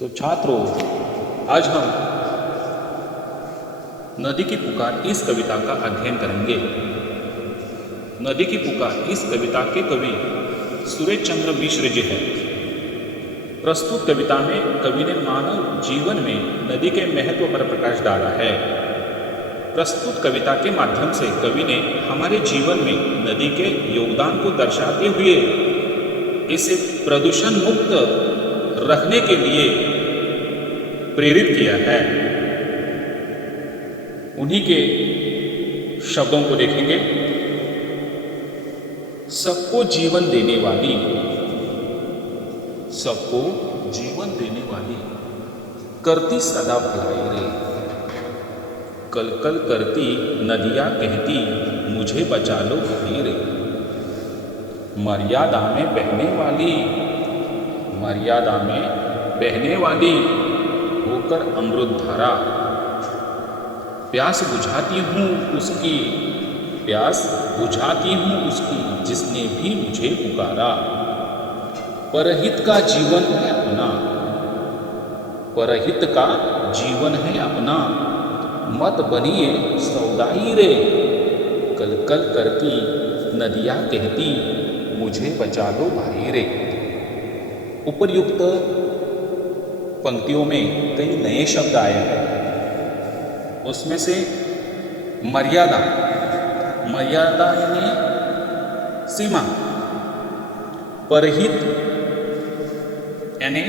तो छात्रों, आज हम नदी की पुकार इस कविता का अध्ययन करेंगे। नदी की पुकार इस कविता के कवि सुरेश चंद्र मिश्र जी हैं। प्रस्तुत कविता में कवि ने मानव जीवन में नदी के महत्व पर प्रकाश डाला है। प्रस्तुत कविता के माध्यम से कवि ने हमारे जीवन में नदी के योगदान को दर्शाते हुए इसे प्रदूषण मुक्त रखने के लिए प्रेरित किया है। उन्हीं के शब्दों को देखेंगे। सबको जीवन देने वाली, सबको जीवन देने वाली, करती सदा भलाई रे। कल कल करती नदियाँ कहती, मुझे बचा लो भाई रे। मर्यादा में बहने वाली, मर्यादा में बहने वाली होकर अमृत धारा। प्यास बुझाती हूँ उसकी, प्यास बुझाती हूँ उसकी, जिसने भी मुझे पुकारा। परहित का जीवन है अपना, परहित का जीवन है अपना, मत बनिए सौदाई रे। कल कल करती नदियाँ कहती, मुझे बचा लो भाई रे। उपर्युक्त पंक्तियों में कई नए शब्द आए हैं। उसमें से मर्यादा, मर्यादा यानी सीमा, परहित यानी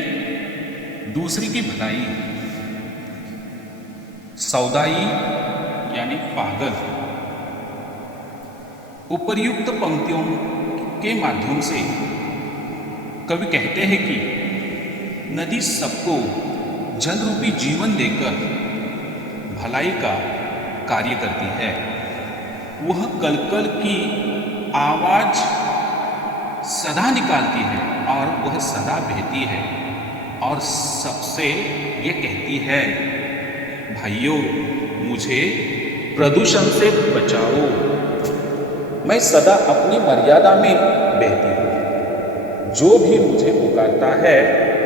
दूसरी की भलाई, सौदाई यानी पागल। उपर्युक्त पंक्तियों के माध्यम से कवि कहते हैं कि नदी सबको जल रूपी जीवन देकर भलाई का कार्य करती है। वह कलकल की आवाज सदा निकालती है और वह सदा बहती है और सबसे ये कहती है, भाइयों मुझे प्रदूषण से बचाओ। मैं सदा अपनी मर्यादा में बहती हूँ। जो भी मुझे पुकारता है,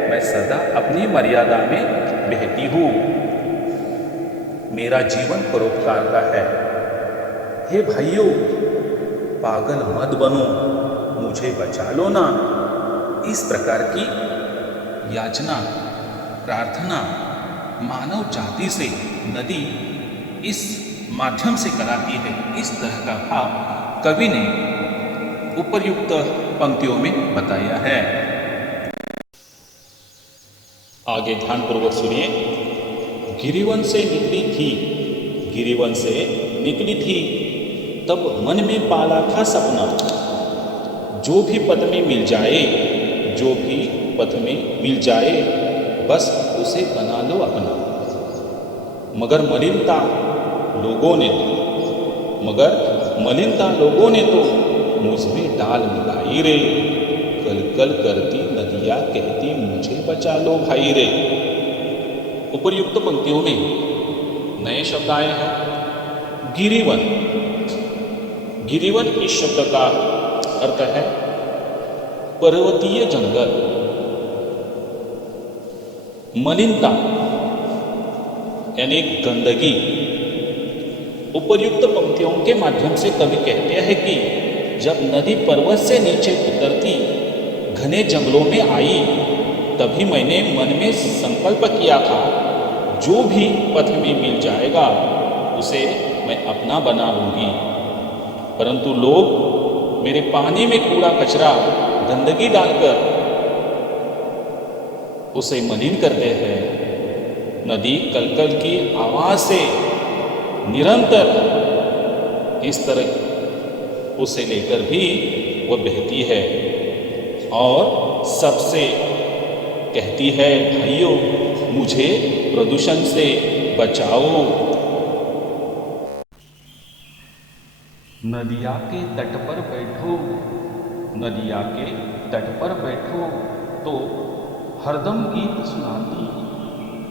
मैं सदा अपनी मर्यादा में बहती हूँ। मेरा जीवन परोपकार का है। हे भाइयों, पागल मत बनो, मुझे बचा लो ना। इस प्रकार की याचना, प्रार्थना मानव जाति से नदी इस माध्यम से कराती है। इस तरह का भाव कवि ने उपर्युक्त पंक्तियों में बताया है। आगे ध्यानपूर्वक सुनिए। गिरिवन से निकली थी, गिरिवन से निकली थी, तब मन में पाला था सपना। जो भी पथ में मिल जाए, जो भी पथ में मिल जाए, बस उसे बना लो अपना। मगर मलिनता लोगों ने तो, मगर मलिनता लोगों ने तो मुझमें डाल मिलाई रे। कल कल करती नदियाँ कहती, मुझे बचा लो भाई रे। उपर्युक्त पंक्तियों में नए शब्द आए हैं। गिरिवन, गिरिवन इस शब्द का अर्थ है पर्वतीय जंगल। मलिनता यानी गंदगी। उपर्युक्त पंक्तियों के माध्यम से कवि कहते हैं कि जब नदी पर्वत से नीचे उतरती घने जंगलों में आई, तभी मैंने मन में संकल्प किया था, जो भी पथ में मिल जाएगा उसे मैं अपना बना लूंगी। परंतु लोग मेरे पानी में कूड़ा कचरा, गंदगी डालकर उसे मलिन करते हैं। नदी कलकल की आवाज से निरंतर इस तरह उसे लेकर भी वह बहती है और सबसे कहती है, भाइयों मुझे प्रदूषण से बचाओ। नदिया के तट पर बैठो, नदिया के तट पर बैठो, तो हरदम गीत सुनाती।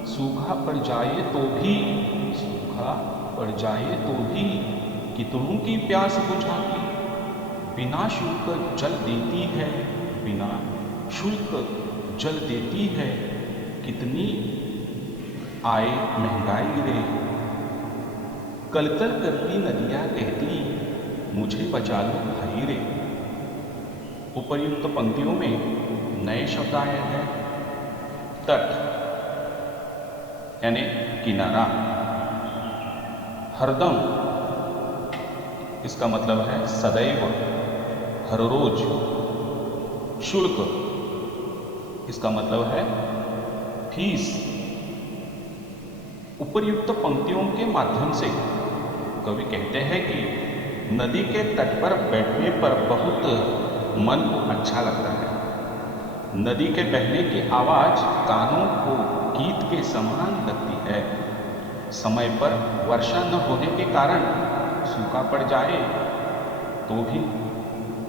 सूखा पड़ जाए तो भी, सूखा पड़ जाए तो भी, कितनों की प्यास बुझाती। बिना शुल्क जल देती है, बिना शुल्क जल देती है। कितनी आए महंगाई रे। कलकल करती नदियाँ कहती मुझे बचा लो भाई रे। उपर्युक्त पंक्तियों में नए शब्द आए हैं। तट यानी किनारा, हरदम इसका मतलब है सदैव, हर रोज। शुल्क इसका मतलब है फीस। उपर्युक्त पंक्तियों के माध्यम से कवि कहते हैं कि नदी के तट पर बैठने पर बहुत मन को अच्छा लगता है। नदी के बहने की आवाज कानों को गीत के समान लगती है। समय पर वर्षा न होने के कारण सूखा पड़ जाए तो भी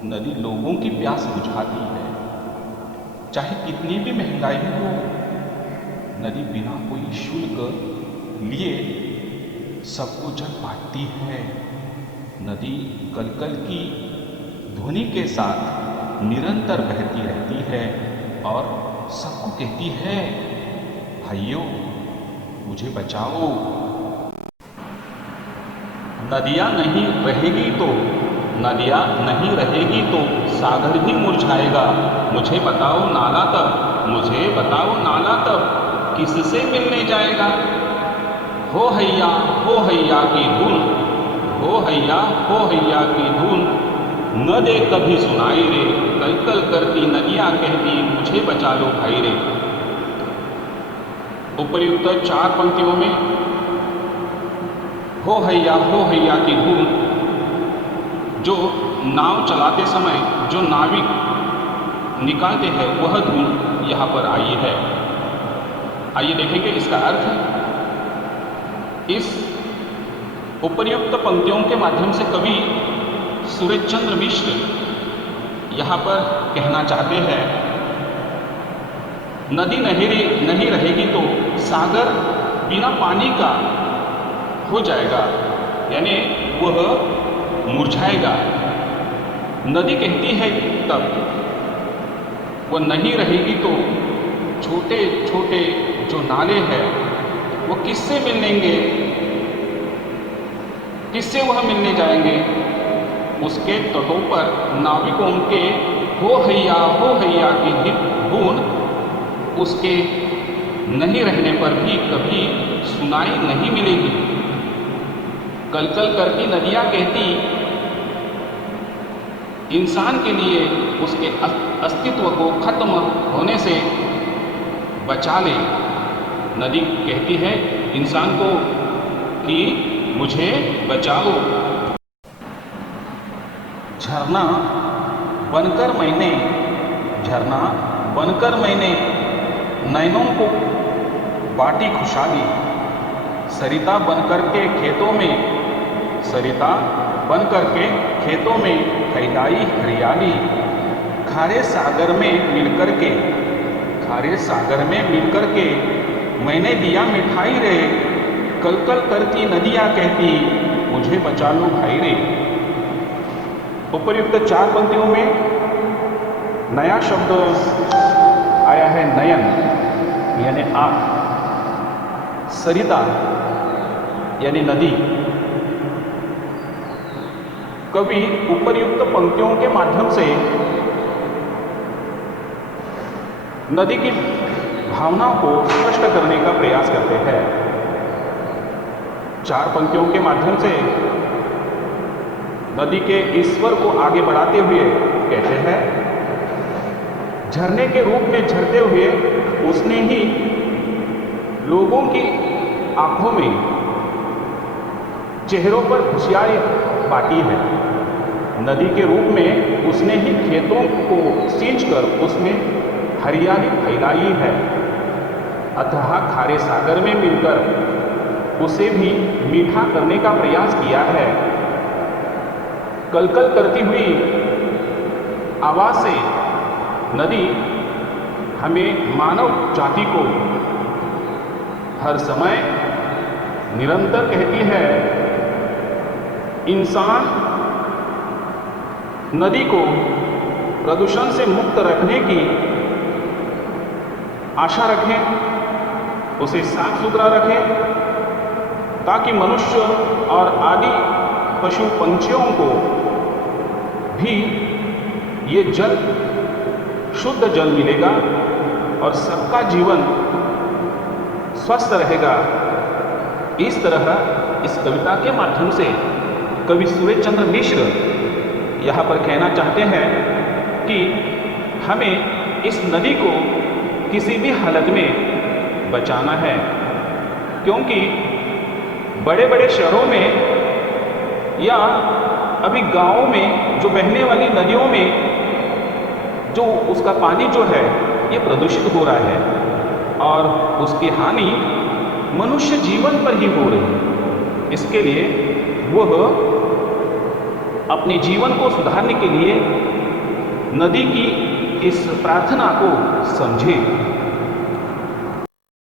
नदी लोगों की प्यास बुझाती है। चाहे कितनी भी महंगाई हो, नदी बिना कोई शुल्क लिए सबको जल बांटती है। नदी कलकल की ध्वनि के साथ निरंतर बहती रहती है और सबको कहती है, भाइयों मुझे बचाओ। नदियाँ नहीं रहेगी तो सागर भी मुरझाएगा। मुझे बताओ नाला तब किससे मिलने जाएगा। हो हैया की धुन, हो हैया की धुन न दे कभी सुनाई रे। कलकल करती नदियाँ कहती मुझे बचा लो भाई रे। उपर्युक्त 4 पंक्तियों में हो हैया की धुन, जो नाव चलाते समय जो नाविक निकालते हैं वह धुन यहाँ पर आई है। आइए देखेंगे इसका अर्थ। इस उपर्युक्त पंक्तियों के माध्यम से कवि सूरज चंद्र मिश्र यहाँ पर कहना चाहते हैं, नदी नहीं रहेगी तो सागर बिना पानी का हो जाएगा, यानी वह मुरझाएगा। नदी कहती है तब वह नहीं रहेगी तो छोटे छोटे जो नाले हैं वो किससे मिलेंगे, किससे वह मिलने जाएंगे। उसके तटों पर नाविकों के हो हैया की धुन उसके नहीं रहने पर भी कभी सुनाई नहीं मिलेगी। कलकल करती नदियाँ कहती इंसान के लिए उसके अस्तित्व को खत्म होने से बचा ले। नदी कहती है इंसान को कि मुझे बचाओ। झरना बनकर मैंने नैनों को बाटी खुशहाली। सरिता बनकर के खेतों में फैलाई हरियाली। खारे सागर में मिलकर के मैंने दिया मिठाई रे। कलकल करती नदियाँ कहती मुझे बचा लो भाई रे। उपर्युक्त 4 पंक्तियों में नया शब्द आया है नयन यानी आँख, सरिता यानी नदी। कवि उपर्युक्त पंक्तियों के माध्यम से नदी की भावनाओं को स्पष्ट करने का प्रयास करते हैं। 4 पंक्तियों के माध्यम से नदी के ईश्वर को आगे बढ़ाते हुए कहते हैं, झरने के रूप में झरते हुए उसने ही लोगों की आंखों में, चेहरों पर खुशियारी बांटी है। नदी के रूप में उसने ही खेतों को सींचकर उसमें हरियाली फैलाई है। अतः खारे सागर में मिलकर उसे भी मीठा करने का प्रयास किया है। कलकल करती हुई आवाज से नदी हमें मानव जाति को हर समय निरंतर कहती है, इंसान नदी को प्रदूषण से मुक्त रखने की आशा रखें उसे साफ सुथरा रखें ताकि मनुष्य और आदि पशु पंछियों को भी ये जल शुद्ध जल मिलेगा और सबका जीवन स्वस्थ रहेगा। इस तरह इस कविता के माध्यम से कवि सूरज चंद्र मिश्र यहाँ पर कहना चाहते हैं कि हमें इस नदी को किसी भी हालत में बचाना है, क्योंकि बड़े बड़े शहरों में या अभी गाँवों में जो बहने वाली नदियों में जो उसका पानी जो है ये प्रदूषित हो रहा है और उसकी हानि मनुष्य जीवन पर ही हो रही है। इसके लिए वह अपने जीवन को सुधारने के लिए नदी की इस प्रार्थना को समझे।